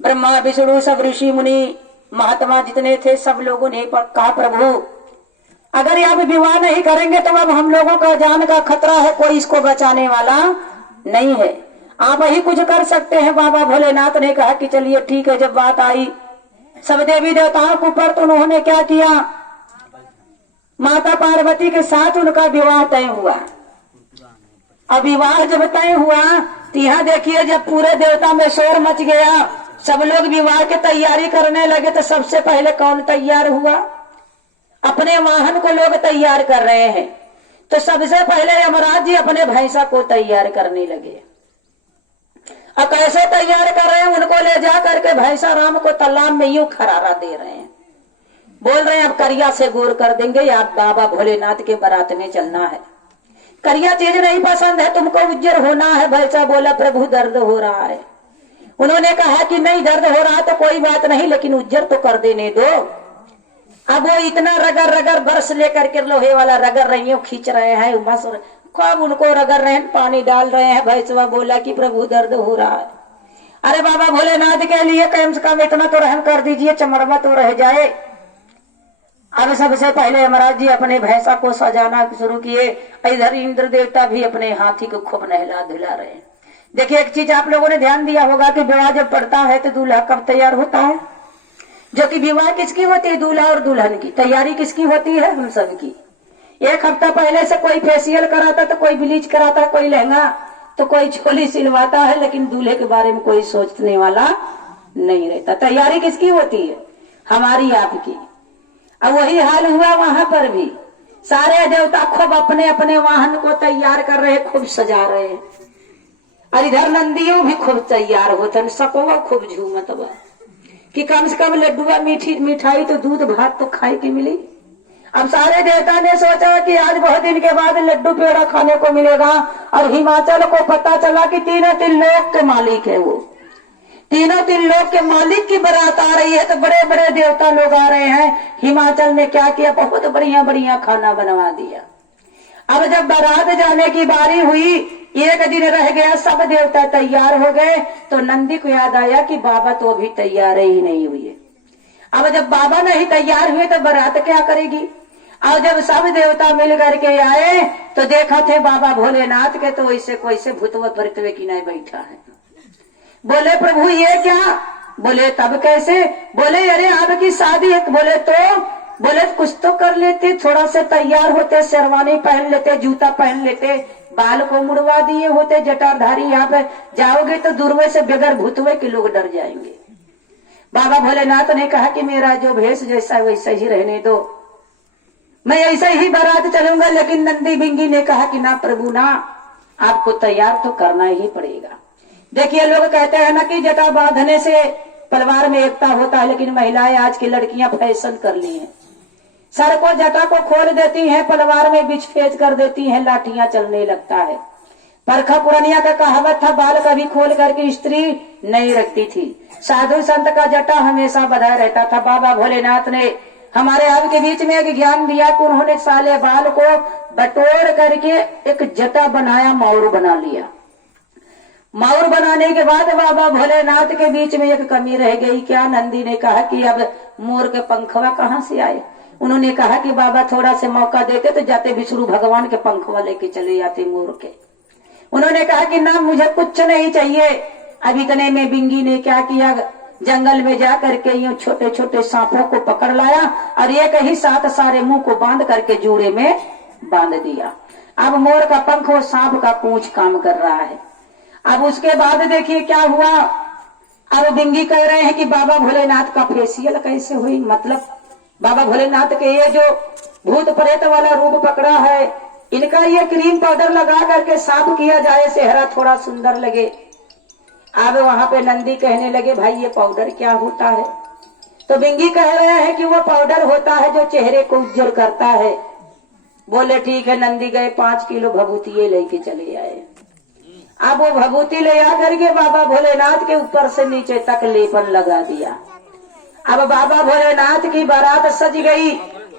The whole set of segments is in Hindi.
ब्रह्मा विष्णु सब ऋषि मुनि महात्मा जितने थे सब लोगों ने कहा प्रभु अगर आप विवाह नहीं करेंगे तो अब हम लोगों का जान का खतरा है, कोई इसको बचाने वाला नहीं है, आप ही कुछ कर सकते हैं। बाबा भोलेनाथ ने कहा कि चलिए ठीक है। जब बात आई सब देवी देवताओं के ऊपर तो उन्होंने क्या किया, माता पार्वती के साथ उनका विवाह तय हुआ। अब विवाह जब तय हुआ तो यहाँ देखिए जब पूरे देवता में शोर मच गया, सब लोग विवाह की तैयारी करने लगे तो सबसे पहले कौन तैयार हुआ, अपने वाहन को लोग तैयार कर रहे हैं। तो सबसे पहले यमराज जी अपने भैंसा को तैयार करने लगे। अब कैसे तैयार कर रहे हैं, उनको ले जा करके भैंसा राम को तालाब में यूं खरारा दे रहे हैं, बोल रहे हैं अब करिया से गोर कर देंगे, आप बाबा भोलेनाथ के बारात में चलना है। करिया चीज नहीं पसंद है, तुमको उज्जर होना है। भैंसा बोला प्रभु दर्द हो रहा है। उन्होंने कहा कि नहीं दर्द हो रहा तो कोई बात नहीं, लेकिन उज्जर तो कर देने दो। अब वो इतना रगर रगर बरस लेकर के लोहे वाला रगर रही खींच रहे हैं, बस कब उनको रगर रहे हैं, पानी डाल रहे हैं। भैंसवा बोला कि प्रभु दर्द हो रहा है। अरे बाबा भोलेनाथ के लिए कम से कम इतना तो रहम कर दीजिए, चमड़वा तो रह जाए। अब सबसे पहले यमराज जी अपने भैंसा को सजाना शुरू किए। इधर इंद्र देवता भी अपने हाथी को खूब नहला धुला रहे हैं। देखिए एक चीज आप लोगों ने ध्यान दिया होगा कि विवाह जब पड़ता है तो दूल्हा कब तैयार होता है, जो कि विवाह किसकी होती है, दूल्हा और दुल्हन की तैयारी किसकी होती है, हम सब की। एक हफ्ता पहले से कोई फेशियल कराता तो कोई ब्लीच कराता, कोई लहंगा तो कोई चोली सिलवाता है, लेकिन दूल्हे के बारे में कोई सोचने वाला नहीं रहता। तैयारी किसकी होती है, हमारी आपकी। अब वही हाल हुआ वहां पर भी, सारे देवता खूब अपने अपने वाहन को तैयार कर रहे, खूब सजा रहे हैं। और इधर नंदियों भी खूब तैयार होते, सकोवा खूब झूमत बा कि कम से कम लड्डुआ मीठी मिठाई तो दूध भात तो खाए की मिली। अब सारे देवता ने सोचा कि आज बहुत दिन के बाद लड्डू पेड़ा खाने को मिलेगा। और हिमाचल को पता चला कि तीनों तीन लोक के मालिक है, वो तीनों तीन लोक के मालिक की बारात आ रही है, तो बड़े बड़े देवता लोग आ रहे हैं। हिमाचल ने क्या किया, बहुत बढ़िया बढ़िया खाना बनवा दिया। अब जब बारात जाने की बारी हुई, एक दिन रह गया, सब देवता तैयार हो गए, तो नंदी को याद आया कि बाबा तो अभी तैयार ही नहीं हुए। अब जब बाबा नहीं तैयार हुए तो बारात क्या करेगी। और जब सब देवता मिल करके आए तो देखा थे बाबा भोलेनाथ के, तो वैसे कोई भूतवे परतवे की नहीं बैठा है। बोले प्रभु ये क्या, बोले तब कैसे, बोले अरे आपकी शादी है। बोले तो, बोले कुछ तो कर लेते, थोड़ा से तैयार होते, शेरवानी पहन लेते, जूता पहन लेते, बाल को मुड़वा दिए होते, जटाधारी। यहाँ पे जाओगे तो दूरवे से बगैर भूतवे के लोग डर जाएंगे। बाबा भोलेनाथ ने कहा कि मेरा जो भेष जैसा वैसा ही रहने दो, मैं ऐसा ही बारात चलूंगा। लेकिन नंदी बिंगी ने कहा कि ना प्रभु ना, आपको तैयार तो करना ही पड़ेगा। देखिए लोग कहते हैं ना कि जटा बांधने से परिवार में एकता होता है, लेकिन महिलाएं आज की लड़कियां फैशन कर ली हैं, सर को जटा को खोल देती हैं, परिवार में बिछ फेज कर देती हैं, लाठियां चलने लगता है। परखा पुरानिया का कहावत था, बाल कभी खोल करके स्त्री नहीं रखती थी, साधु संत का जटा हमेशा बधा रहता था। बाबा भोलेनाथ ने हमारे आपके बीच में एक ज्ञान दिया कि उन्होंने साले बाल को बटोर करके एक जटा बनाया, मौर बना लिया। मौर बनाने के बाद बाबा भोलेनाथ के बीच में एक कमी रह गई। क्या, नंदी ने कहा कि अब मोर के पंखवा कहाँ से आए। उन्होंने कहा कि बाबा थोड़ा से मौका देते तो जाते विष्णु भगवान के पंखवा लेके चले जाते मोर के। उन्होंने कहा कि ना मुझे कुछ नहीं चाहिए। अब इतने में बिंगी ने क्या किया, जंगल में जा करके यूं छोटे छोटे सांपों को पकड़ लाया और एक ही साथ सारे मुंह को बांध करके जूड़े में बांध दिया। अब मोर का पंख और सांप का पूंछ काम कर रहा है। अब उसके बाद देखिए क्या हुआ। अब बिंगी कह रहे हैं कि बाबा भोलेनाथ का फेशियल कैसे हुई, मतलब बाबा भोलेनाथ के ये जो भूत प्रेत वाला रूप पकड़ा है, इनका ये क्रीम पाउडर लगा करके साफ किया जाए, चेहरा थोड़ा सुंदर लगे। अब वहां पे नंदी कहने लगे भाई ये पाउडर क्या होता है। तो बिंगी कह रहे हैं कि वो पाउडर होता है जो चेहरे को उज्जवल करता है। बोले ठीक है। नंदी गए 5 किलो भभूतिये लेके चले आए। अब वो भभूति ले आकर के बाबा भोलेनाथ के ऊपर से नीचे तक लेपन लगा दिया। अब बाबा भोलेनाथ की बारात सज गई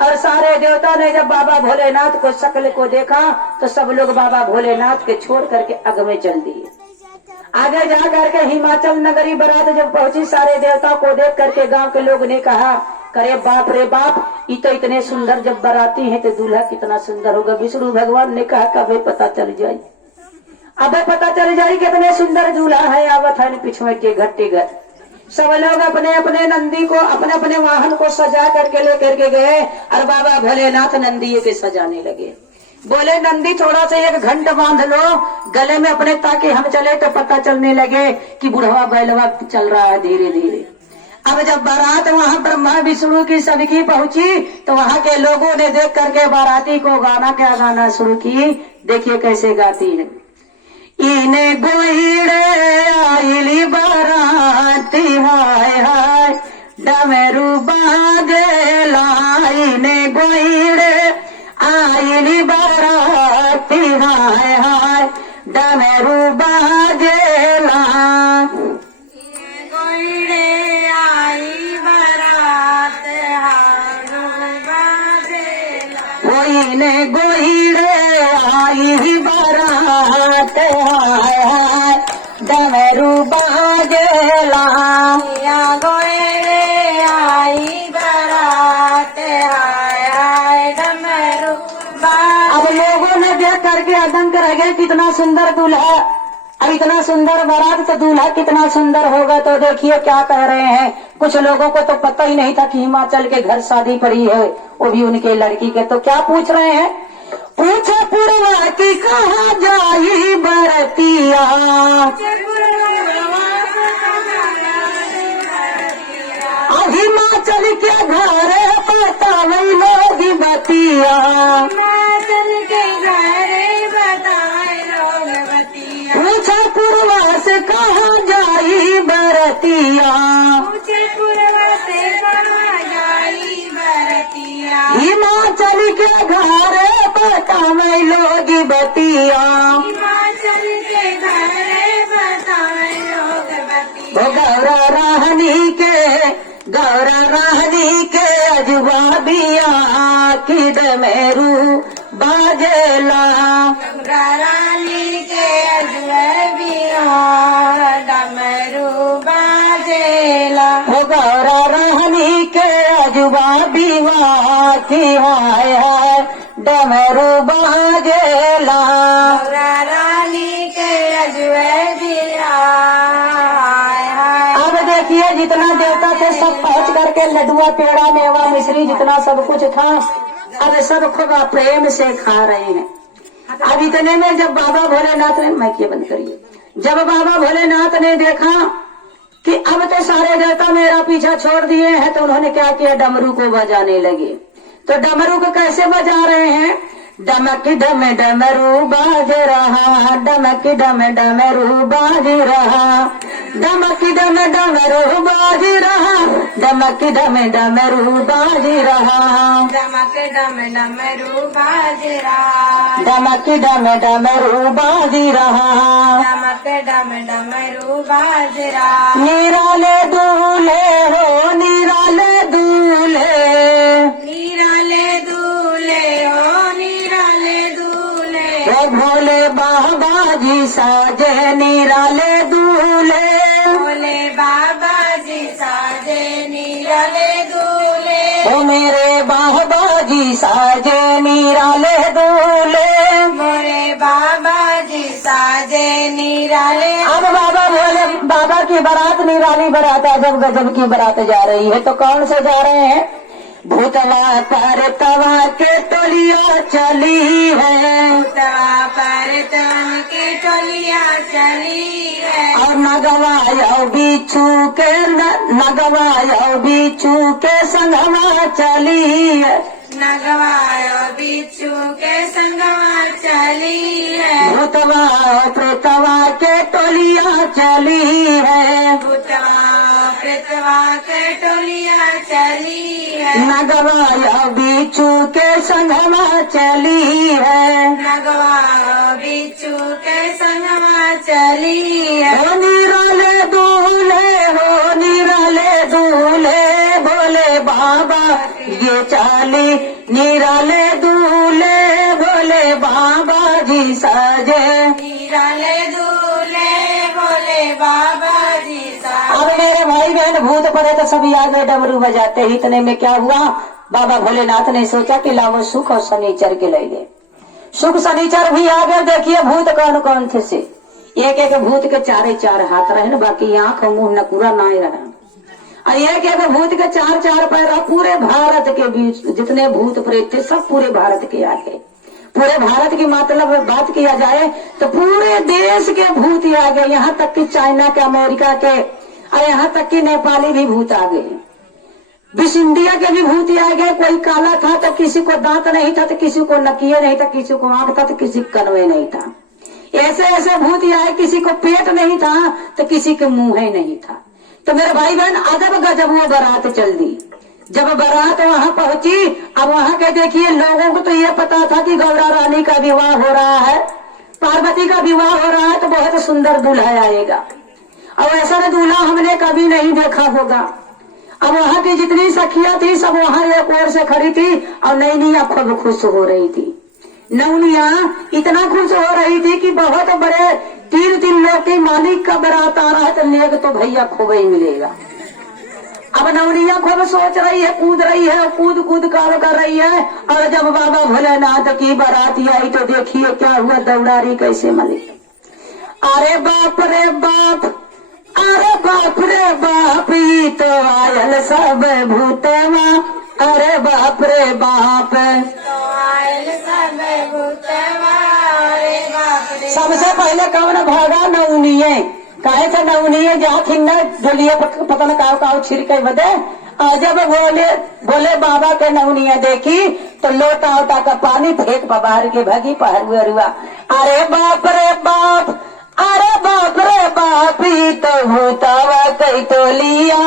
और सारे देवता ने जब बाबा भोलेनाथ को शक्ल को देखा तो सब लोग बाबा भोलेनाथ के छोड़ करके अग में चल दिए। आगे जा करके हिमाचल नगरी बारात जब पहुंची, सारे देवता को देख करके गांव के लोग ने कहा, करे बाप रे बाप, ये तो इतने सुंदर जब बाराती है तो दूल्हा कितना सुंदर होगा। विष्णु भगवान ने कहा कभी पता चल जाए, अब पता चल जाए कितने सुंदर दूल्हा है। आवत है पिछुए के घट्टे घर। सब लोग अपने अपने नंदी को, अपने अपने वाहन को सजा करके लेकर के गए और बाबा भोलेनाथ नंदी के सजाने लगे। बोले नंदी थोड़ा सा एक घंटा बांध लो गले में अपने, ताकि हम चले तो पता चलने लगे कि बुढ़वा बैलवा चल रहा है धीरे धीरे। अब जब बारात वहाँ ब्रह्मा विष्णु की सबकी पहुंची तो वहाँ के लोगों ने देख करके बाराती को गाना, क्या गाना शुरू की, देखिए कैसे गाती है। इने गोइड़े आइली बाराती हाय हाय डमरू बाजेला, इने गोइड़े आइली बाराती हाय हाय डमरू बाजेला, गोइड़े आई बारात हारू बाजेला, इने गोइड़े आई बारात हाय हाय डमरू बाजेला। या गोइड़े आई बारात हाय हाय डमरू अब लोगों ने देख करके अदंग रह गए, कितना सुंदर दूल्हा, अब इतना सुंदर बारात तो दूल्हा कितना सुंदर होगा। तो देखिए क्या कह रहे हैं, कुछ लोगों को तो पता ही नहीं था कि हिमाचल के घर शादी पड़ी है, वो भी उनके लड़की के। तो क्या पूछ रहे हैं, पूछे पुरवा की कहाँ जाई बरतिया, हिमाचल के घर बतावे लोग बतिया, हिमाचल के घरे बताए लोग बतिया, पूछे पुरवा से कहाँ जाई बरतिया, पूछे पुरवा से कहाँ जाई बरतिया, हिमाचल के घर बतावे लोग बतिया, हिमाचल के घरे बताए लोग बतिया, गौरा राहनी के अजवा बिया की डमरू बाजेला, रानी के अजबिया डमरू बाजेला, गौरा राहनी के अजवा बिया की हाय हाय डमरू बाजेला। रानी के अजबिया। अब देखिए जितना देवता थे सब पहुंच करके लड्डुआ पेड़ा मेवा मिश्री जितना सब कुछ था, अब सब खूब प्रेम से खा रहे हैं। अब इतने में जब बाबा भोलेनाथ ने, माइक बंद करिए, जब बाबा भोलेनाथ ने देखा कि अब तो सारे देवता मेरा पीछा छोड़ दिए हैं, तो उन्होंने क्या किया, डमरू को बजाने लगे। तो डमरू को कैसे बजा रहे हैं, डमक डम डमरू बाज रहा, डमक डम डमरू बाज रहा, डमक डम डमरू बाज रहा, डमक डम डमरू बाज रहा, डमक डम डमरू बाजरा, डमक डम डमरू बाज रहा, डमक डम डमरू बाजरा, निराले दूल्हे हो निराले दूल्हे, निराले दूल्हे हो निराले दूल्हे, ओ भोले बाबा जी साजे निराले दूल्हे, भोले बाबा जी साजे निराले दूल्हे, ओ मेरे बाबा जी साजे निराले दूल्हे। मोरे बाबा जी साजे निराले। अब बाबा भोले बाबा की बारात निराली बारात अजब गजब की बारात जा रही है। तो कौन से जा रहे हैं, भूतला पर तवा के टोलिया चली है, तवा पर तन के टोलिया चली है, और नगवाया बिच्छू के नगवाया बिच्छू के संगवा चली है, नगवायो बिच्छू के संगवा चली है, भूतवा प्रेतवा के टोलिया चली है, भूतवा प्रेतवा के टोलिया चली है, नगवाया बिच्छू के संगवा चली है, नगवायो बिच्छू के संगवा चली है, हो निराले दूल्हे हो निराले दूल्हे भोले बाबा ये चाली, निराले दूल्हे भोले बाबा जी साजे, निराले दूल्हे भोले के भूत पड़े तो सभी आ गए डमरू बजाते ही। इतने में क्या हुआ, बाबा भोलेनाथ ने सोचा कि लाओ सुख और शनिचर के ले ले। सुख शनिचर भी आ गए। देखिए भूत कौन कौन थे से, एक एक भूत के चारे चार हाथ रहे, बाकी आंख मुंह नकुरा ना रहा। और एक एक भूत के चार चार पैर। पूरे भारत के बीच जितने भूत प्रेत थे सब पूरे भारत के आ गए। पूरे भारत की मतलब बात किया जाए तो पूरे देश के भूत आ गए, यहाँ तक कि चाइना के, अमेरिका के, और यहाँ तक कि नेपाली भी भूत आ गए। विश्व इंडिया के भी भूत आ गए। कोई काला था तो किसी को दांत नहीं था, तो किसी को नकिये नहीं था, किसी को आंख था तो किसी को कनवे नहीं था। ऐसे ऐसे भूत आए, किसी को पेट नहीं था तो किसी के मुंह ही नहीं था। तो मेरे भाई बहन अदब गजब वो बारात चल दी। जब बारात वहां पहुंची, अब वहां के देखिए लोगों को तो ये पता था कि गौरा रानी का विवाह हो रहा है, पार्वती का विवाह हो रहा है, तो बहुत सुंदर दूल्हा आएगा। और ऐसा दूल्हा हमने कभी नहीं देखा होगा। अब वहां की जितनी सखियां थी सब वहां एक ओर से खड़ी थी और नैनिया खूब खुश हो रही थी। नौनिया इतना खुश हो रही थी कि बहुत बड़े 3 लोग की मालिक का बारात आ रहा है तो नेग तो भैया खूब ही मिलेगा। अब नवनिया खूब सोच रही है, कूद रही है, कूद कूद कर रही है। और जब बाबा भोलेनाथ की बारात आई तो देखिए क्या हुआ, दौड़ारी कैसे मली। अरे बाप रे बाप, अरे बाप रे बाप, ये तो आयल सब भूतवा। अरे बाप रे बाप, तो आयल सब भूतवा। अरे बाप रे, सबसे पहले कौन भागा, नौनिये। काहे से नौनिये जहाँ थी न डोलिया पता न काव छिड़के बदे। जब बोले बाबा के नौनिया देखी तो लोटा उटा का पानी फेंक बाहर के भागी पहरुआ। अरे बाप रे बाप, अरे बाप रे बाप, ई तो भूतवा कई तो लिया।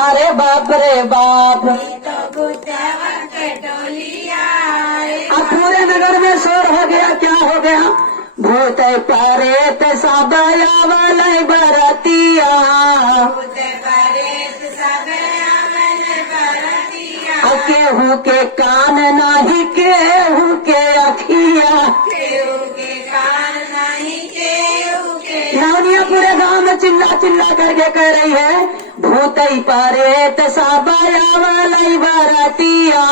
अरे बाप रे बाप, तो भूतवा के टोलिया। अब पूरे नगर में शोर हो गया। क्या हो गया, भूत परेत सब आवल बरतिया। भूत परेत सब आवल बरतिया। केहू के कान नाही, केहू के अखिया। केहू के कान नहीं, केहू के नौनिया पूरे गांव में चिल्ला चिल्ला करके कह रही है, भूत परेत सब आवल बरतिया।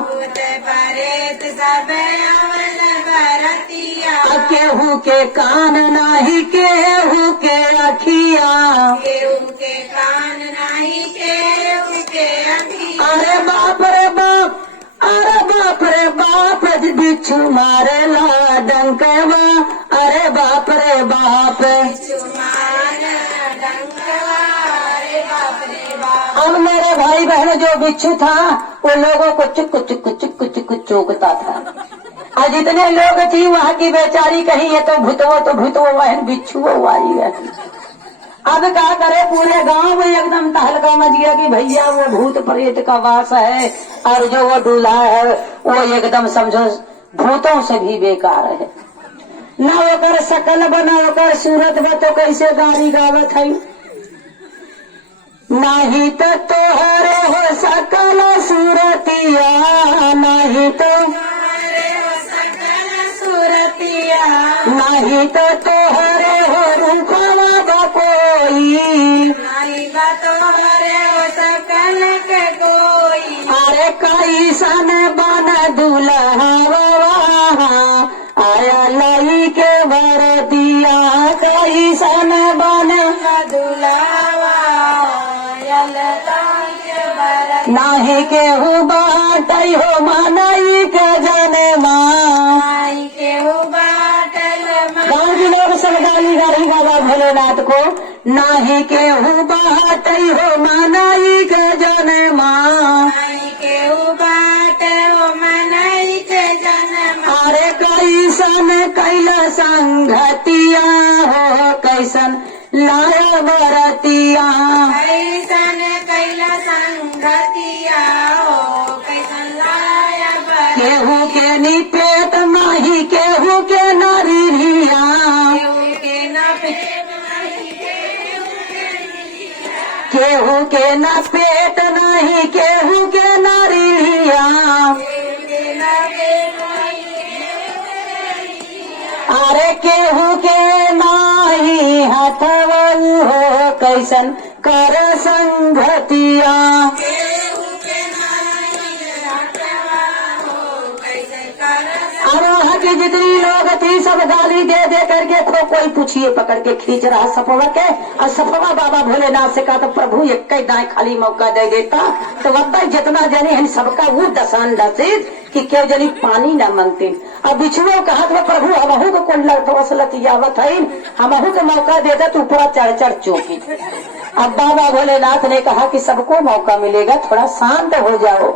भूत परेत सब आवल बरतिया। केहू के कान नाही, केहू के अखिया। केहू के कान नहीं, केहू के अखिया। अरे बाप रे बाप, अरे बाप रे बाप, बिच्छू मारेला डंकवा। अरे बाप रे बाप, सुमार डंकवा। अरे बाप रे बाप, अब मेरे भाई बहन जो बिच्छू था वो लोगों को चुक चुक चुक चुक चौकता था। और जितने लोग थी वहाँ की बेचारी कहीं ये तो भूतवो वहन बिच्छू आई है। अब क्या करे, पूरे गांव में एकदम तहलका मच गया कि भैया वो भूत प्रेत का वास है और जो वो दूल्हा है वो एकदम समझो भूतों से भी बेकार है। न ओकर शकल बना, ओकर सूरत में तो कैसे गाली गावत है। नहीं तो तोहरे हो सकल सूरतिया, नहीं तो हरे हो सकल सूरतिया। नहीं तो तोहरे हो रूपवा का कोई। नहीं बातो हरे हो सकल के कोई। अरे कैसन बन दुल्हवा, आया लाई के बरतिया। कैसन बन दुलावा यलताई के बरत। नाही केहू बाटई हो मानई के जाने माँ। आई केहू बाटल गाँव के लोग सब गाली गाली बाबा भोलेनाथ को। नाही केहू बाटई हो मानई के जाने माँ। आई केहू बाट हो मनई के जन्म। अरे कैसन कैला संगतिया हो, कैसन लाया बरतिया। कैसन कैला संगतिया हो, कैसन लाया बर। केहू के निपेट नाही, केहू के नरिया। केहू के न पेट नहीं, केहू के न पेट नहीं, केहू के नरिया। केहू के न पेट अरे केहू के नाही हथवऊ हो, कैसन कर संगतिया। और वहाँ की जितनी लोग थी सब गाली दे दे करके कोई पूछिए पकड़ के खींच रहा सफवा के। और सफवा बाबा भोलेनाथ से कहा तो प्रभु एक दाएं खाली मौका दे देता तो वह जितना जने हैं सबका वो दसान दसित कि क्यों जनी पानी न मांगते। अब बिछुओं कहा तो प्रभु हमहू को कोई लतियावत है हमहू को मौका देता तो ऊपर चढ़ चढ़ चौकी। अब बाबा भोलेनाथ ने कहा कि सबको मौका मिलेगा थोड़ा शांत हो जाओ।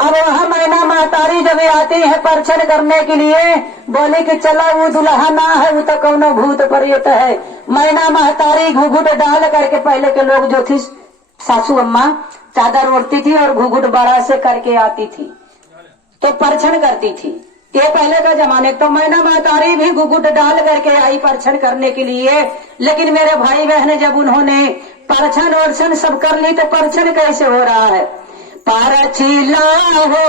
अब वहाँ मैना महतारी जब आती है परछन करने के लिए बोले कि चला वो दुल्हा ना है वो तो कौनो भूत प्रेत है। मैना महतारी घुघुट डाल करके पहले के लोग जो थी सासू अम्मा चादर ओढ़ती थी और घुघुट बड़ा से करके आती थी तो परछन करती थी। ये पहले का जमाने तो मैना महतारी भी घुघुट डाल करके आई परछन करने के लिए। लेकिन मेरे भाई बहन जब उन्होंने परछन वर्छन सब कर ली तो परछन कैसे हो रहा है। परछिला हो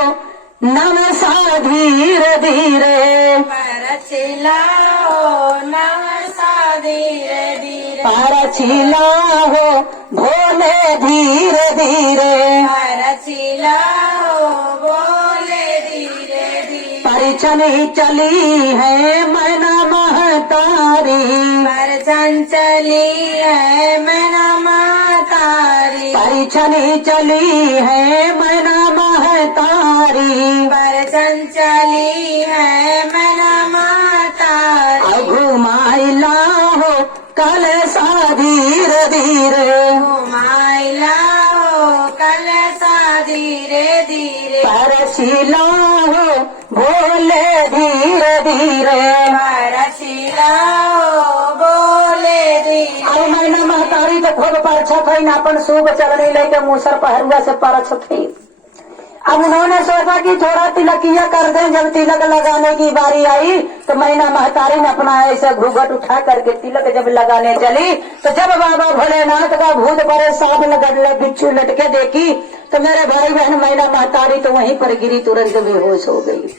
नमसा धीरे धीरे परछिला हो नमसा धीरे धीरे परछिला हो भोले धीरे धीरे परछिला हो बोले धीरे धीरे परिछनी चली है मैना महतारी परछन चली है मैना महतारी परिछनी चली है मैना महतारी परछन चली है मैना महतारी घुमाइला हो कल सा धीरे धीरे घुमाइला हो कल सा धीरे धीरे परछिला हो भोले धीरे धीरे परछिला हो बोले धीरे। अब मैंने महतारी तो खूब परछत है अपन सूब चलने लेके मूसर पहरुआ से परछत है। अब उन्होंने सोचा कि थोड़ा तिलकिया कर दें। जब तिलक लगाने की बारी आई तो मैना महतारी ने अपना ऐसे घूंघट उठा करके तिलक जब लगाने चली तो जब बाबा भोलेनाथ का भूत परे सांप बिच्छू लटके देखी तो मेरे भाई बहन मैना महतारी तो वहीं पर गिरी तुरंत बेहोश हो गई।